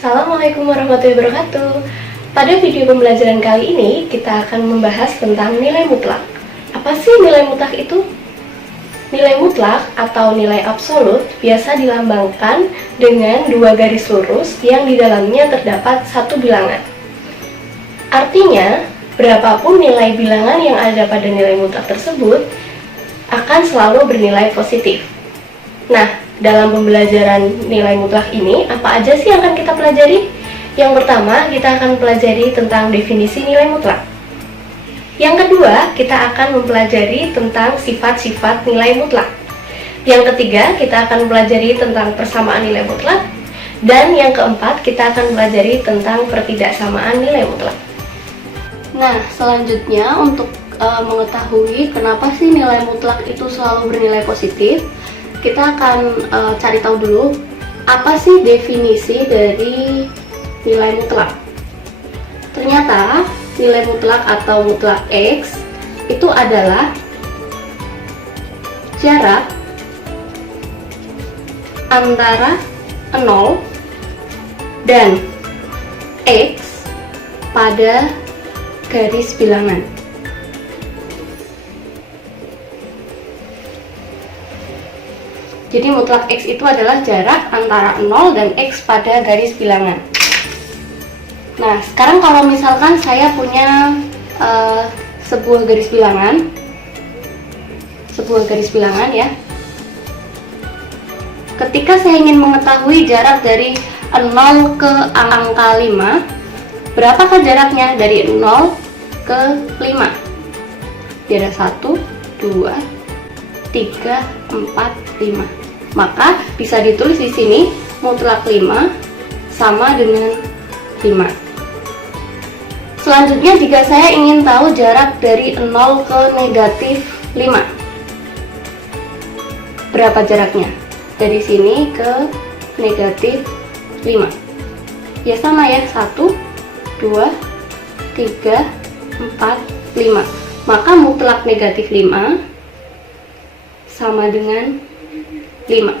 Assalamualaikum warahmatullahi wabarakatuh. Pada video pembelajaran kali ini, kita akan membahas tentang nilai mutlak. Apa sih nilai mutlak itu? Nilai mutlak atau nilai absolut biasa dilambangkan dengan dua garis lurus yang di dalamnya terdapat satu bilangan. Artinya, berapapun nilai bilangan yang ada pada nilai mutlak tersebut akan selalu bernilai positif. Nah, dalam pembelajaran nilai mutlak ini, apa aja sih yang akan kita pelajari? Yang pertama, kita akan pelajari tentang definisi nilai mutlak. Yang kedua, kita akan mempelajari tentang sifat-sifat nilai mutlak. Yang ketiga, kita akan pelajari tentang persamaan nilai mutlak. Dan yang keempat, kita akan pelajari tentang pertidaksamaan nilai mutlak. Nah, selanjutnya untuk mengetahui kenapa sih nilai mutlak itu selalu bernilai positif, kita akan cari tahu dulu apa sih definisi dari nilai mutlak. Ternyata nilai mutlak atau mutlak X itu adalah jarak antara 0 dan X pada garis bilangan. Jadi mutlak X itu adalah jarak antara 0 dan X pada garis bilangan. Nah, sekarang kalau misalkan saya punya sebuah garis bilangan ya. Ketika saya ingin mengetahui jarak dari 0 ke angka 5, berapakah jaraknya dari 0 ke 5? Jarak 1, 2, 3, 4, 5. Maka bisa ditulis di sini mutlak 5 sama dengan 5. Selanjutnya, jika saya ingin tahu jarak dari 0 ke negatif 5, berapa jaraknya? Dari sini ke negatif 5. Ya sama ya, 1, 2, 3, 4, 5. Maka mutlak negatif 5 sama dengan 5.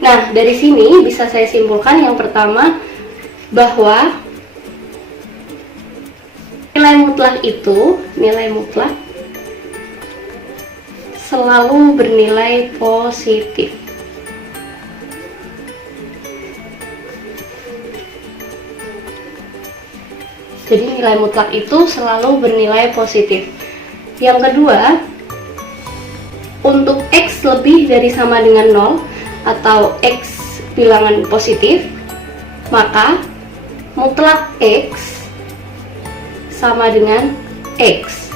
Nah, dari sini bisa saya simpulkan yang pertama bahwa nilai mutlak selalu bernilai positif. Jadi nilai mutlak itu selalu bernilai positif. Yang kedua, untuk X lebih dari sama dengan 0 atau X bilangan positif, maka mutlak X sama dengan X.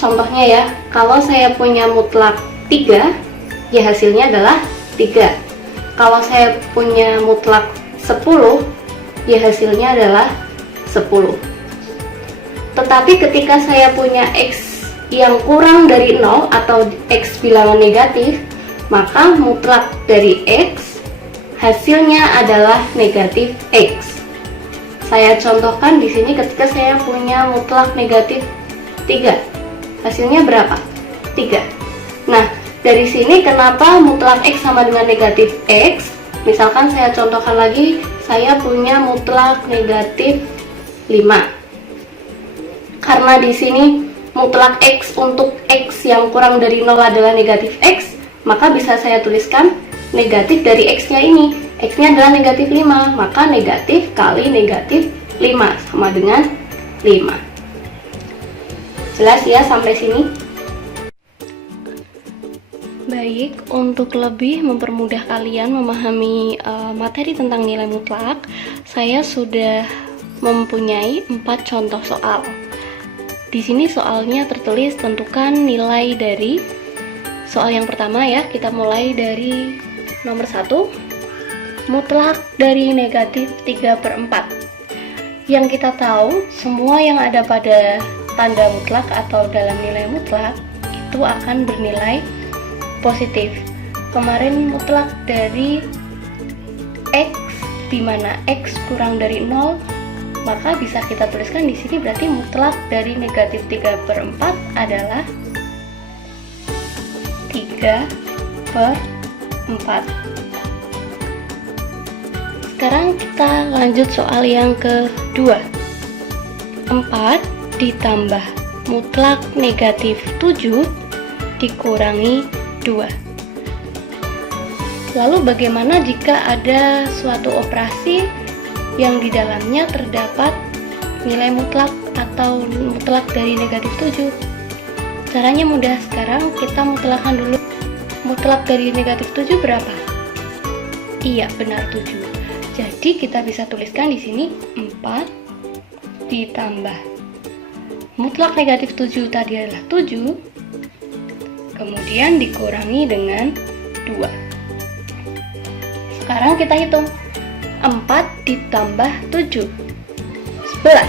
Contohnya ya, kalau saya punya mutlak 3, ya hasilnya adalah 3. Kalau saya punya mutlak 10, ya hasilnya adalah 10. Tetapi ketika saya punya X yang kurang dari 0 atau X bilangan negatif, maka mutlak dari X hasilnya adalah negatif X. Saya contohkan di sini ketika saya punya mutlak negatif 3. Hasilnya berapa? 3. Nah, dari sini kenapa mutlak X sama dengan negatif X? Misalkan saya contohkan lagi, saya punya mutlak negatif 5. Karena di sini mutlak X untuk X yang kurang dari 0 adalah negatif X, maka bisa saya tuliskan negatif dari X-nya ini. X-nya adalah negatif 5, maka negatif kali negatif 5 sama dengan 5. Jelas ya sampai sini? Baik, untuk lebih mempermudah kalian memahami materi tentang nilai mutlak, saya sudah mempunyai 4 contoh soal. Di sini soalnya tertulis tentukan nilai dari soal yang pertama ya. Kita mulai dari nomor 1, mutlak dari negatif 3/4. Yang kita tahu, semua yang ada pada tanda mutlak atau dalam nilai mutlak itu akan bernilai positif. Kemarin mutlak dari X, di mana X kurang dari 0, maka bisa kita tuliskan di sini berarti mutlak dari negatif 3/4 adalah 3/4. sekarang kita lanjut soal yang kedua. 4 ditambah mutlak negatif 7 dikurangi 2. Lalu bagaimana jika ada suatu operasi yang di dalamnya terdapat nilai mutlak atau mutlak dari negatif 7? Caranya mudah, sekarang kita mutlakkan dulu. Mutlak dari negatif 7 berapa? Iya, benar 7. Jadi kita bisa tuliskan di sini 4 ditambah mutlak negatif 7 tadi adalah 7, kemudian dikurangi dengan 2. Sekarang kita hitung. 4 ditambah 7 11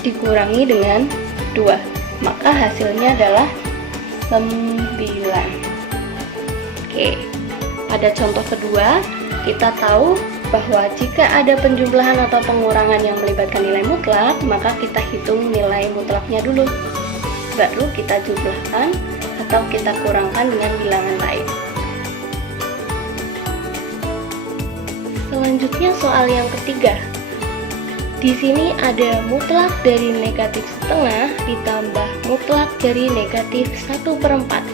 dikurangi dengan 2, maka hasilnya adalah 9. Oke, pada contoh kedua kita tahu bahwa jika ada penjumlahan atau pengurangan yang melibatkan nilai mutlak, maka kita hitung nilai mutlaknya dulu, baru kita jumlahkan atau kita kurangkan dengan bilangan lain. Selanjutnya soal yang ketiga. Di sini ada mutlak dari negatif setengah ditambah mutlak dari negatif 1/4.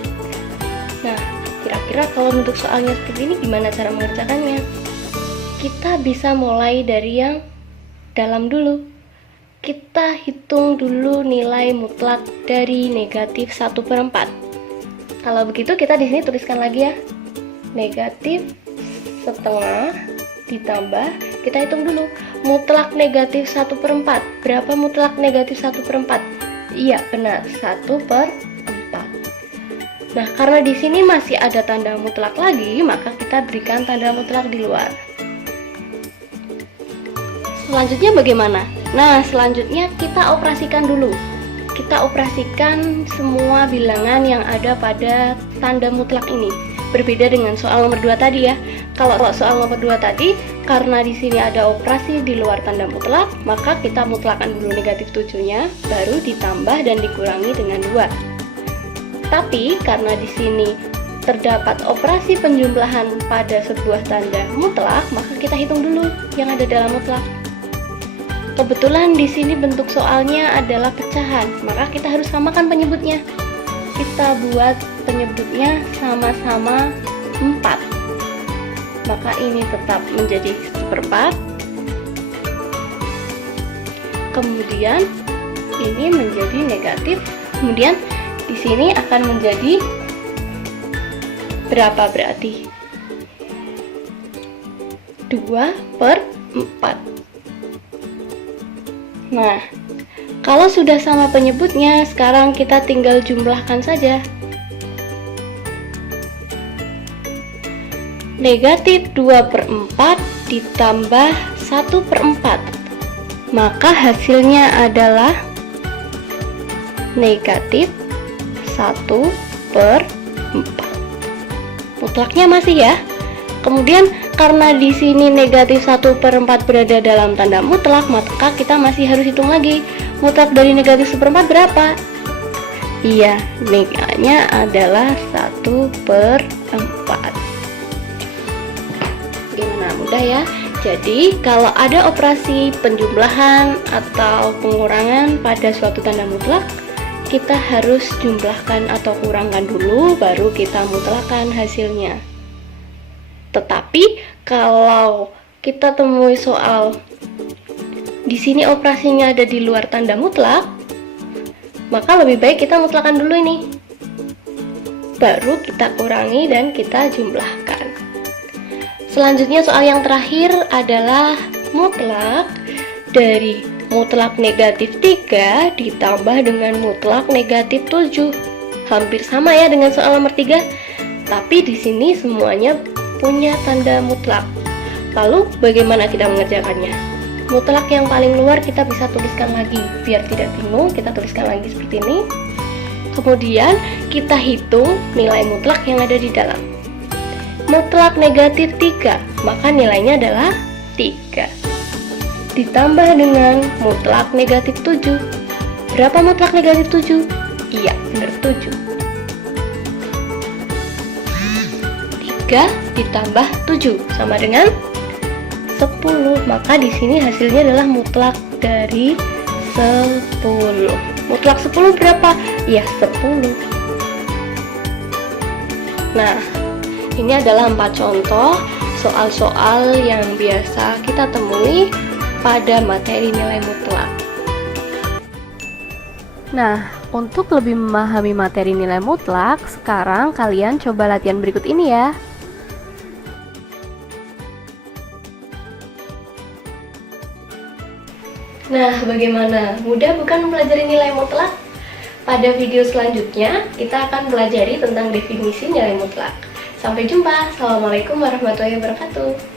Nah, kira-kira kalau bentuk soalnya seperti ini gimana cara mengerjakannya? Kita bisa mulai dari yang dalam dulu. Kita hitung dulu nilai mutlak dari negatif 1/4. Kalau begitu kita di sini tuliskan lagi ya. Negatif setengah ditambah, kita hitung dulu mutlak negatif 1/4. Berapa mutlak negatif 1/4? Iya, benar, 1/4. Nah, karena di sini masih ada tanda mutlak lagi, maka kita berikan tanda mutlak di luar. Selanjutnya bagaimana? Nah, selanjutnya kita operasikan dulu. Kita operasikan semua bilangan yang ada pada tanda mutlak ini. Berbeda dengan soal nomor 2 tadi ya. Kalau soal nomor 2 tadi, karena di sini ada operasi di luar tanda mutlak, maka kita mutlakkan dulu negatif 7-nya, baru ditambah dan dikurangi dengan 2. Tapi karena di sini terdapat operasi penjumlahan pada sebuah tanda mutlak, maka kita hitung dulu yang ada dalam mutlak. Kebetulan di sini bentuk soalnya adalah pecahan, maka kita harus samakan penyebutnya. Kita buat penyebutnya sama-sama 4, maka ini tetap menjadi 1/4. Kemudian ini menjadi negatif. Kemudian di sini akan menjadi berapa berarti? 2/4. Nah, kalau sudah sama penyebutnya, sekarang kita tinggal jumlahkan saja. Negatif 2/4 ditambah 1/4, maka hasilnya adalah negatif 1/4. Mutlaknya masih ya. Kemudian karena di sini negatif 1/4 berada dalam tanda mutlak, maka kita masih harus hitung lagi. Mutlak dari negatif 1/4 berapa? Iya, neganya adalah 1/4. Gimana, mudah ya? Jadi kalau ada operasi penjumlahan atau pengurangan pada suatu tanda mutlak, kita harus jumlahkan atau kurangkan dulu, baru kita mutlakkan hasilnya. Tetapi kalau kita temui soal di sini operasinya ada di luar tanda mutlak, maka lebih baik kita mutlakkan dulu ini, baru kita kurangi dan kita jumlahkan. Selanjutnya soal yang terakhir adalah mutlak dari mutlak negatif 3 ditambah dengan mutlak negatif 7. Hampir sama ya dengan soal nomor 3, tapi di sini semuanya punya tanda mutlak. Lalu bagaimana kita mengerjakannya? Mutlak yang paling luar kita bisa tuliskan lagi, biar tidak bingung, kita tuliskan lagi seperti ini. Kemudian kita hitung nilai mutlak yang ada di dalam. Mutlak negatif 3, maka nilainya adalah 3. Ditambah dengan mutlak negatif 7. Berapa mutlak negatif 7? Iya, benar 7. 3 ditambah 7 sama dengan 10. Maka di sini hasilnya adalah mutlak dari 10. Mutlak 10 berapa? Ya, 10. Nah, ini adalah 4 contoh soal-soal yang biasa kita temui pada materi nilai mutlak. Nah, untuk lebih memahami materi nilai mutlak, sekarang kalian coba latihan berikut ini ya. Nah, bagaimana? Mudah bukan mempelajari nilai mutlak? Pada video selanjutnya, kita akan pelajari tentang definisi nilai mutlak. Sampai jumpa. Assalamualaikum warahmatullahi wabarakatuh.